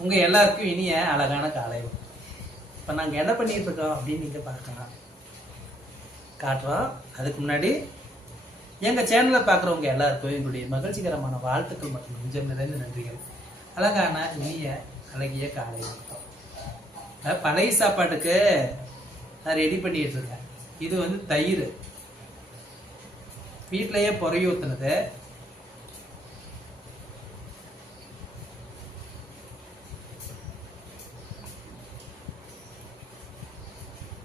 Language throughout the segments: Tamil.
உங்க எல்லாருக்கும் இனிய அழகான காலை. இப்போ நாங்கள் என்ன பண்ணிட்டு இருக்கோம் அப்படின்னு நீங்க பார்க்கலாம். காட்டுறோம். அதுக்கு முன்னாடி எங்க சேனலை பார்க்குறவங்க எல்லாருக்கும் எங்களுடைய மகிழ்ச்சிகரமான வாழ்த்துக்கள் மற்றும் நெஞ்சம் நிறைந்த நன்றிகள். அழகான இனிய அழகிய காலை வணக்கம். பழைய சாப்பாட்டுக்கு நான் ரெடி பண்ணிட்டு இருக்கேன். இது வந்து தயிர். வீட்டிலேயே பொறையூத்துனது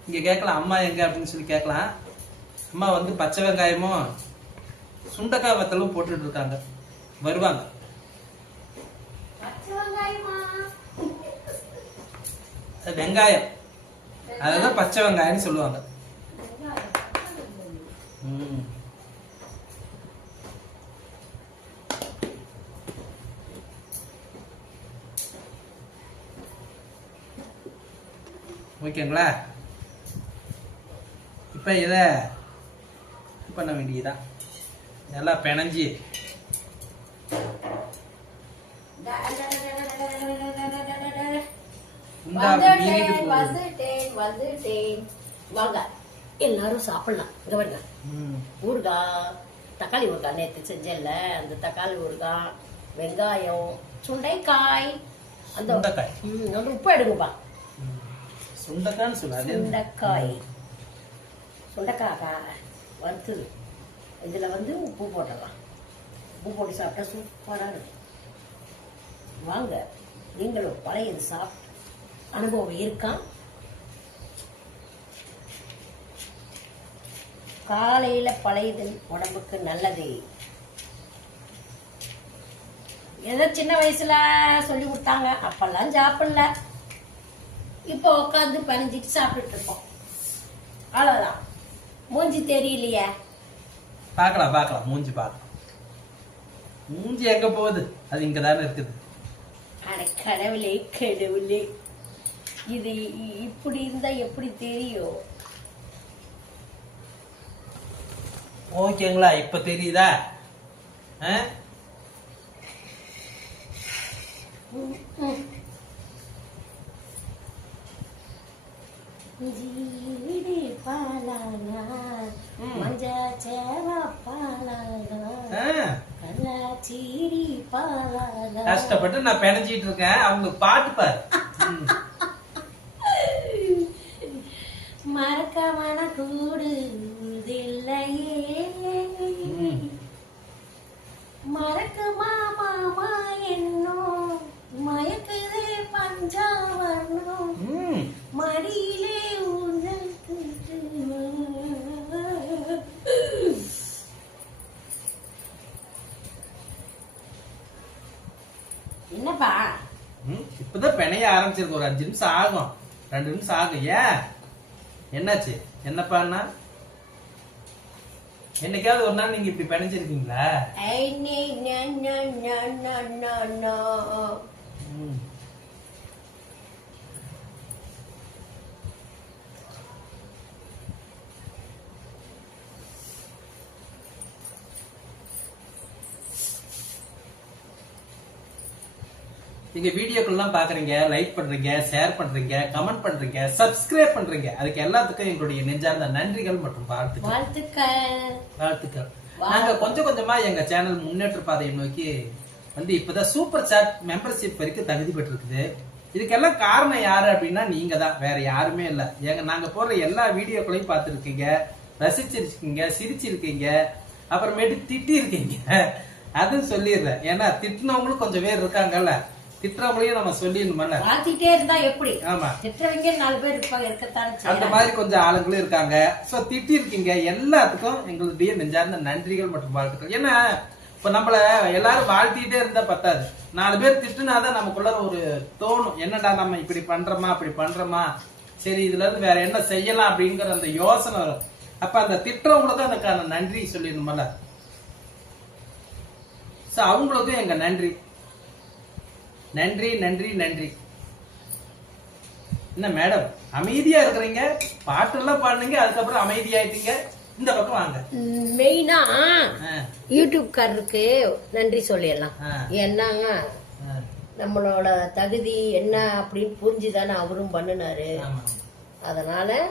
இங்க கேட்கலாம் அம்மா எங்க அப்படின்னு சொல்லி கேட்கலாம். அம்மா வந்து பச்சை வெங்காயமும் சுண்டக்காய் வத்தலும் போட்டுட்டு இருக்காங்க. வருவாங்க. வெங்காயமா? அது வெங்காயம். அதுதான் பச்சை வெங்காயம்னு சொல்லுவாங்க. ஓகேங்களா? இப்போ இதை பண்ண வேண்டியதுதான் நல்லா பிணைஞ்சி. வாங்க எல்லாரும் சாப்பிடலாம். இங்க பாருங்க. ம். ஊறுகாய் தக்காளி ஊறுகாய் நேற்று செஞ்சேன்ல. அந்த தக்காளி ஊறுகாய் வெங்காயம் சுண்டைக்காய். அந்த சுண்டைக்காய். உப்பு எடுங்கப்பா. சொல்லாது சுண்டைக்காய். சுண்டைக்காய் வறுத்துது இதில் வந்து உப்பு போட்டலாம் உப்பு போட்டு சாப்பிட்டா சூப்பராக இருக்கும். வாங்க நீங்களும் பழையது சாப்பிட்டு அனுபவம் இருக்கா? காலையில் பழையது உடம்புக்கு நல்லது. ஏதோ சின்ன வயசுல சொல்லி கொடுத்தாங்க அப்பெல்லாம் சாப்பிடல. இப்போ உட்காந்து பணிஞ்சிட்டு சாப்பிட்டுட்டு இருக்கோம். அவ்வளோதான் மூஞ்சி தெரியலையே. பார்க்கலாம் பார்க்கலாம். மூஞ்சி பார்க்கலாம். மூஞ்சி எங்க போகுது? அது இங்க தானே இருக்குது. அட கடவுளே கடவுளே. இது இப்படி இருந்தா எப்படி தெரியும்? ஓகேங்களா இப்ப தெரியுதா? ஆ? கஷ்டப்பட்டு நான் பிணைச்சிட்டு இருக்கேன். அவங்களுக்கு பாட்டு பாரு. மறக்காம மறக்க இப்பதான் பிணைய ஆரம்பிச்சிருக்கு. ஒரு அஞ்சு நிமிஷம் ஆகும். ரெண்டு நிமிஷம் ஆகும். ஏன்? என்னாச்சு? என்னப்பான்னா என்னைக்காவது ஒரு நாள் நீங்க இப்படி பிணைஞ்சிருக்கீங்களா? நீங்க வீடியோக்கள்லாம் பாக்குறீங்க லைக் பண்றீங்க ஷேர் பண்றீங்க கமெண்ட் பண்றீங்க சப்ஸ்கிரைப் பண்றீங்க. அதுக்கு எல்லாத்துக்கும் எங்களுடைய நெஞ்சார்ந்த நன்றிகள் மற்றும் வாழ்த்துக்கள். வாழ்த்துக்கள். வாழ்த்துக்கள். நாங்க கொஞ்சம் கொஞ்சமா எங்க சேனல் முன்னேற்ற பாதையை நோக்கி வந்து இப்பதான் சூப்பர் சாட் மெம்பர்ஷிப் வரைக்கும் தகுதி பெற்றிருக்குது. இதுக்கெல்லாம் காரணம் யாரு அப்படின்னா நீங்க தான் வேற யாருமே இல்ல. எங்க நாங்க போடுற எல்லா வீடியோக்களையும் பார்த்துருக்கீங்க. ரசிச்சிருக்கீங்க சிரிச்சிருக்கீங்க. அப்புறமேட்டு திட்டி இருக்கீங்க அதுவும் சொல்லிடுறேன். ஏன்னா திட்டினவங்களும் கொஞ்சம் பேர் இருக்காங்கல்ல. திட்டுறவங்களையும் நம்ம சொல்லிடணுமல்ல வாழ்த்திட்டே இருந்தா எப்படி? ஆமா. திட்டவங்க நாலு பேர் இருப்பாங்க இருக்கத்தான் அந்த. மாதிரி கொஞ்சம் ஆளுங்களும் இருக்காங்க. சோ திட்டி இருக்கீங்க எல்லாத்துக்கும் எங்களுடைய நெஞ்சார்ந்த நன்றிகள் மற்றும் வாழ்த்துக்கள். ஏன்னா இப்ப நம்மள எல்லாரும் வாழ்த்திட்டே இருந்தா பத்தாது. நாலு பேர் திட்டுனாதான் நமக்குள்ள ஒரு தோணும். என்னடா நம்ம இப்படி பண்றோமா அப்படி பண்றோமா? சரி இதுல இருந்து வேற என்ன செய்யலாம் அப்படிங்கிற அந்த யோசனை வரும். அப்ப அந்த திட்டுறவங்களுக்கு அதுக்கான நன்றி சொல்லிடணுமல்ல சோ அவங்களுக்கும் எங்க நன்றி. நன்றி நன்றி நன்றி. என்ன மேடம் அமைதியா இருக்கிறீங்க? பாட்டெல்லாம் பாடுனீங்க அதுக்கப்புறம் அமைதியாயிட்டீங்க. இந்த பக்கம் வாங்க. மெயினா யூடியூப்காரருக்கு நன்றி சொல்லிடலாம். என்னங்க. நம்மளோட தகுதி என்ன அப்படின்னு புரிஞ்சுதானே அவரும் பண்ணினாரு. அதனால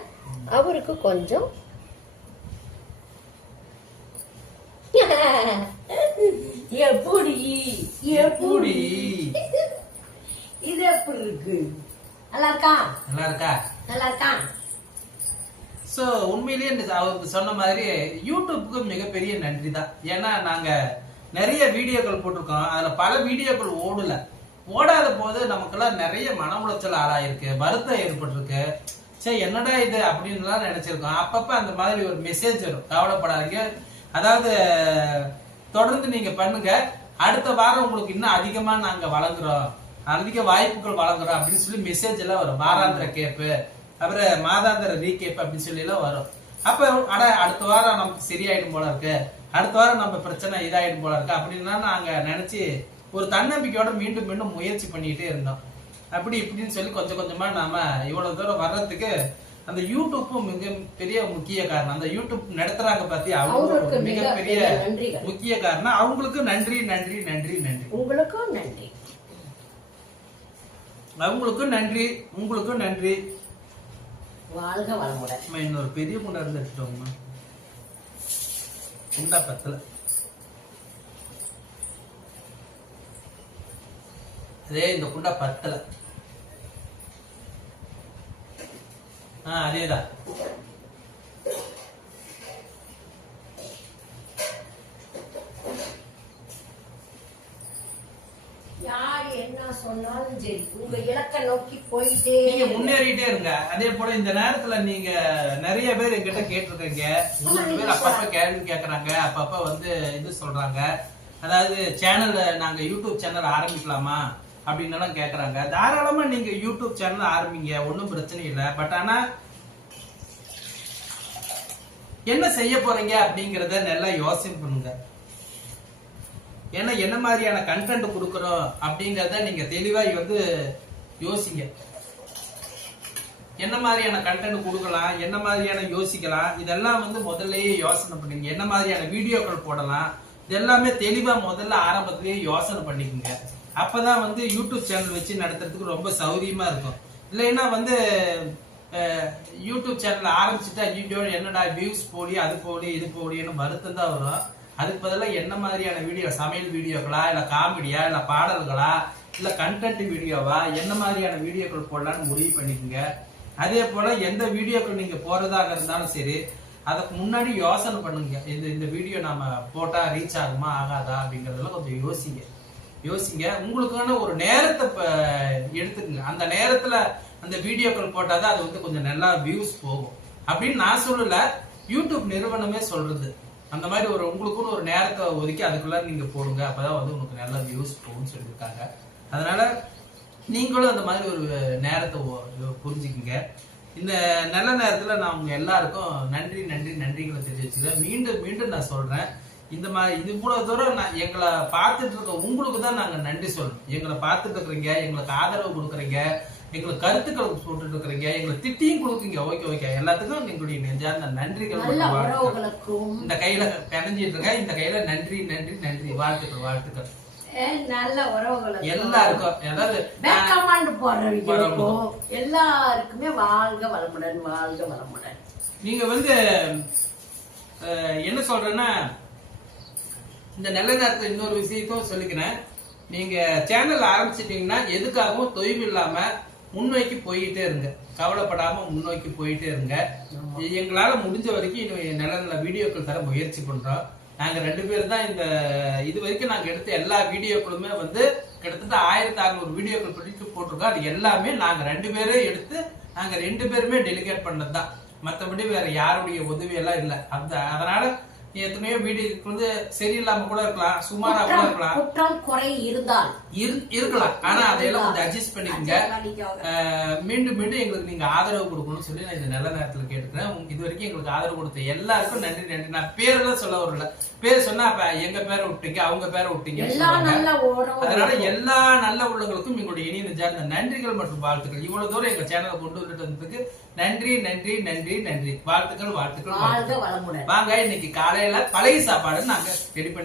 அவருக்கு கொஞ்சம் எப்படி? எப்படி? இது எப்படி இருக்கு? நல்லா இருக்கா நல்லா இருக்கா நல்லா இருக்கா சோ உண்மையிலேயே அவருக்கு சொன்ன மாதிரி யூடியூப்புக்கு மிகப்பெரிய நன்றி தான் ஏன்னா நாங்க நிறைய வீடியோக்கள் போட்டிருக்கோம். அதுல பல வீடியோக்கள் ஓடல. ஓடாத போது நமக்கெல்லாம் நிறைய மன உளைச்சல் ஆளாயிருக்கு. வருத்தம் ஏற்பட்டிருக்கு. சரி என்னடா இது அப்படின்னுலாம் நினைச்சிருக்கோம். அப்பப்ப அந்த மாதிரி ஒரு மெசேஜ் வரும். கவலைப்படாதீங்க. அதாவது தொடர்ந்து நீங்க பண்ணுங்க. அடுத்த வாரம் உங்களுக்கு இன்னும் அதிகமா நாங்க வழங்குறோம். அதிக வாய்ப்புகள் வழங்குறோம் அப்படின்னு சொல்லி மெசேஜ் எல்லாம் வரும். வாராந்திர கேப்பு அப்புறம் மாதாந்திர ரீகேப் அப்படின்னு சொல்லி எல்லாம் வரும். அப்ப அட அடுத்த வாரம் நமக்கு சரியாயிடும் போல இருக்கு. அடுத்த வாரம் நம்ம பிரச்சனை இதாயிடும் போல இருக்கு அப்படின்லாம் நாங்க நினைச்சு ஒரு தன்னம்பிக்கையோட மீண்டும் மீண்டும் முயற்சி பண்ணிட்டே இருந்தோம். அப்படி இப்படின்னு சொல்லி கொஞ்சம் கொஞ்சமா நாம இவ்வளவு தூரம் வர்றதுக்கு அந்த யூடியூப்பும் மிக பெரிய முக்கிய காரணம். அந்த யூடியூப் நடத்துறாங்க பத்தி அவங்களுக்கு மிகப்பெரிய. முக்கிய காரணம். அவங்களுக்கு நன்றி நன்றி நன்றி நன்றி. உங்களுக்கும் நன்றி. அவங்களுக்கும் நன்றி உங்களுக்கும் நன்றி. வாழ்க வளமுடன். இன்னொரு பெரிய குண்டா இருந்து எடுத்துட்டோம்மா குண்டா பத்தல. அதே இந்த குண்டா பத்தல. ஆ அதேதான் யார் என்ன சொன்னாலும் சரி உங்க இலக்க நோக்கி போயிட்டே நீங்க முன்னேறிட்டே இருங்க. அதே போல இந்த நேரத்துல நீங்க நிறைய பேர் என்கிட்ட கேட்டிருக்கீங்க. மூணு பேர் அப்பப்ப கேள்வி கேக்குறாங்க. அப்பப்ப வந்து இது சொல்றாங்க. அதாவது சேனல் நாங்க யூடியூப் சேனல் ஆரம்பிக்கலாமா அப்படின்னு எல்லாம் கேக்குறாங்க. தாராளமா நீங்க யூடியூப் சேனல் ஆரம்பிங்க. ஒன்றும் பிரச்சனை இல்லை. பட் ஆனா என்ன செய்ய போறீங்க அப்படிங்கறத நல்லா யோசனை பண்ணுங்க. ஏன்னா என்ன மாதிரியான கண்டென்ட் கொடுக்குறோம் அப்படிங்கிறத நீங்க தெளிவாக வந்து யோசிங்க. என்ன மாதிரியான கண்டென்ட் கொடுக்கலாம் என்ன மாதிரியான யோசிக்கலாம் இதெல்லாம் வந்து முதல்லயே யோசனை பண்ணுங்க என்ன மாதிரியான வீடியோக்கள் போடலாம் இது எல்லாமே தெளிவாக முதல்ல ஆரம்பத்திலேயே யோசனை பண்ணிக்கோங்க. அப்பதான் வந்து யூடியூப் சேனல் வச்சு நடத்துறதுக்கு ரொம்ப சௌரியமா இருக்கும். இல்லைன்னா வந்து யூடியூப் சேனல் ஆரம்பிச்சுட்டா ஐயோ என்னடா வியூஸ் போடி அது போடி இது போடின்னு வருத்தம் தான் வரும். அதுக்கு பதிலாக என்ன மாதிரியான வீடியோ சமையல் வீடியோக்களா இல்லை காமெடியா இல்லை பாடல்களா? இல்லை கண்டென்ட் வீடியோவா என்ன மாதிரியான வீடியோக்கள் போடலான்னு முடிவு பண்ணிக்கோங்க. அதே போல் எந்த வீடியோக்கள் நீங்கள் போடுறதாக இருந்தாலும் சரி அதுக்கு முன்னாடி யோசனை பண்ணுங்க. இந்த இந்த வீடியோ நாம போட்டால் ரீச் ஆகுமா ஆகாதா அப்படிங்கிறதெல்லாம் கொஞ்சம் யோசிங்க. யோசிங்க. உங்களுக்கான ஒரு நேரத்தை இப்போ எடுத்துக்கங்க. அந்த நேரத்தில் அந்த வீடியோக்கள் போட்டால் தான் அது வந்து கொஞ்சம் நல்லா வியூஸ் போகும். அப்படின்னு நான் சொல்லலை யூடியூப் நிறுவனமே சொல்கிறது அந்த மாதிரி ஒரு உங்களுக்குன்னு ஒரு நேரத்தை ஒதுக்கி அதுக்குள்ள நீங்க போடுங்க. அப்பதான் வந்து உங்களுக்கு நல்ல வியூஸ் போகும்னு சொல்லியிருக்காங்க. அதனால நீங்களும் அந்த மாதிரி ஒரு நேரத்தை ஒ- புரிஞ்சுக்குங்க. இந்த நல்ல நேரத்துல நான் உங்க எல்லாருக்கும் நன்றி நன்றி நன்றிகளை தெரிவிச்சுக்கிறேன். மீண்டும் மீண்டும் நான் சொல்றேன். இந்த மாதிரி இது இவ்வளவு தூரம் நான் எங்களை பார்த்துட்டு இருக்க உங்களுக்கு தான் நாங்க நன்றி சொல்லணும். எங்களை பார்த்துட்டு இருக்கிறீங்க எங்களுக்கு ஆதரவு கொடுக்குறீங்க. எங்களுக்கு கருத்துக்கள் போட்டுட்டு இருக்கிறீங்க எங்களை திட்டியும் கொடுக்குறீங்க. Okay okay. எல்லாத்துக்கும் எங்களுடைய நெஞ்சார்ந்த நன்றிகள். இந்த கையில பிணைஞ்சிட்டு இருக்கேன் இந்த கையில நன்றி நன்றி நன்றி. வாழ்த்துக்கள் வாழ்த்துக்கள். நல்ல உறவுகளுக்கும். எல்லாருக்கும் அதாவது பேக் கமாண்ட் போடுறவங்களுக்கும் எல்லாருக்குமே வாழ்க வளமுடன் வாழ்க வளமுடன். நீங்க வந்து என்ன சொல்றேன்னா இந்த நல்ல நேரத்துல இன்னொரு விஷயத்தையும் சொல்லிக்கிறேன். நீங்க சேனல் ஆரம்பிச்சிட்டீங்கன்னா எதுக்காகவும் தொய்வு இல்லாம முன்னோக்கி போயிட்டே இருங்க. கவலைப்படாம முன்னோக்கி போயிட்டே இருங்க. எங்களால முடிஞ்ச வரைக்கும் இன்னும் நல்ல நல்ல வீடியோக்கள் தர முயற்சி பண்றோம். நாங்க ரெண்டு பேரும் தான் இந்த இது வரைக்கும் நாங்க எடுத்த எல்லா வீடியோக்களுமே வந்து கிட்டத்தட்ட ஆயிரத்தி அறுநூறு வீடியோக்கள் பிடித்து போட்டிருக்கோம். அது எல்லாமே நாங்க ரெண்டு பேரே எடுத்து நாங்க ரெண்டு பேருமே டெலிகேட் பண்ணது தான் மற்றபடி வேற யாருடைய உதவி எல்லாம் இல்லை. அந்த அதனால எத்தனையோ வீடியோக்கு வந்து சரியில்லாம கூட இருக்கலாம் சுமாரா கூட இருக்கலாம். குற்றம் குறை இருந்தால். இரு- இருக்கலாம். ஆனா அதையெல்லாம் கொஞ்சம் அட்ஜஸ்ட் பண்ணிக்கோங்க. மீண்டும் மீண்டும் எங்களுக்கு நீங்க ஆதரவு கொடுக்கணும்னு சொல்லி நான் இந்த நல்ல நேரத்துல கேட்டுக்கிறேன். இது வரைக்கும் எங்களுக்கு ஆதரவு கொடுத்த எல்லாருக்கும் நன்றி நன்றி. நான் பேரெல்லாம் சொல்ல வரல பேர் சொன்னா அப்ப எங்க பேரை விட்டீங்க அவங்க பேரை விட்டீங்க அதனால எல்லா நல்ல உள்ளங்களுக்கும் எங்களுடைய இனிய நெஞ்சார்ந்த நன்றிகள் மற்றும் வாழ்த்துக்கள். இவ்வளவு தூரம் எங்க சேனலை கொண்டு வந்துட்டு வந்ததுக்கு நன்றி நன்றி நன்றி நன்றி. வாழ்த்துக்கள் வாழ்த்துக்கள் வாங்க இன்னைக்கு காலையில பழைய சாப்பாடு நாங்க ரெடி பண்ணி